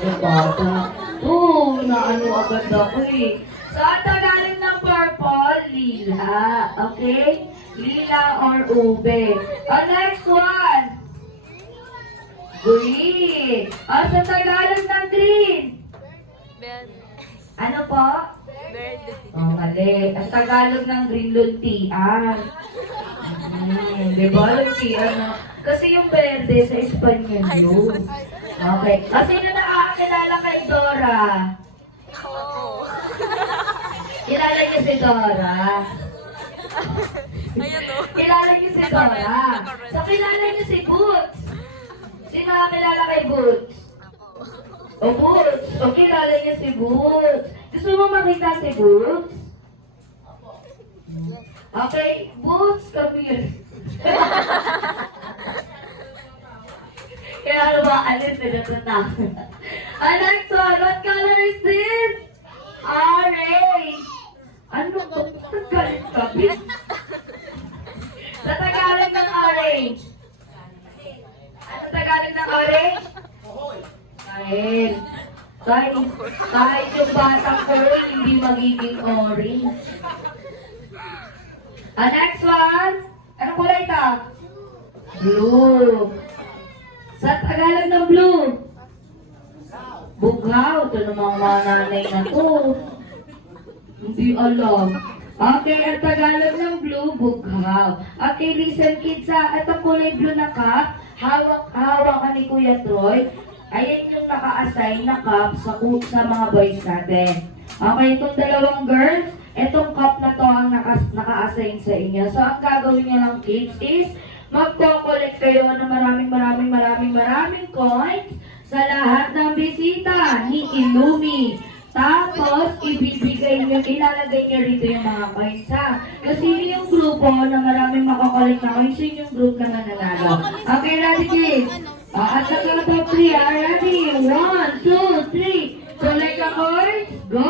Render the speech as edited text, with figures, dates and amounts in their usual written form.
Bata. Oo, naano agad ako eh. So, ang Tagalog ng purple, lila. Okay? Lila or ube. Next one. Green. Sa Tagalog ng green. Verde. Ano po? Verde. Mali. Ang Tagalog ng green, luntian. Diba? Luntian, no? Kasi yung verde sa Espanyol yun. Okay. Sino nakakakilala kay Dora? Oo. Kilala niyo si Dora? Ayan o. Kilala niyo si Dora? So, kilala niyo si Boots? Sino nakakilala kay Boots? O Boots? O kilala niyo si Boots? Gusto mo makita si Boots? Okay, Boots, come here. Kaya ano ba, alis na natatakot. Next one, what color is this? Orange. Ano ba? Galit ka, bitch. Sa Tagalog ng orange. Ano Tagalog ng orange? Kahit. Kahit yung batang ko hindi magiging orange. Next one. Anong kulay ka? Blue. Sa Tagalog ng blue? Bugaw. Ito namang mga nanay na to. Hindi alam. Okay, ang Tagalog ng blue, bugaw. Okay, listen kids ha. Itong kulay blue na cup, hawak ka ni Kuya Troy. Ayan yung naka-assign na cup sa mga boys natin. Okay, itong dalawang girls, itong cup na to ang naka-assign sa inyo. So, ang gagawin nyo lang kids is, magko-collect kayo ng maraming coins sa lahat ng bisita ni Illumi. Tapos, ibibigay nyo, ilalagay nyo rito yung mga coins ha. Kasi yung grupo na maraming makakollect na coins, yun yung group na nananalo. Okay, ready kids? At sa top 3 ha, ready? 1, 2, 3. Collect a coins, go!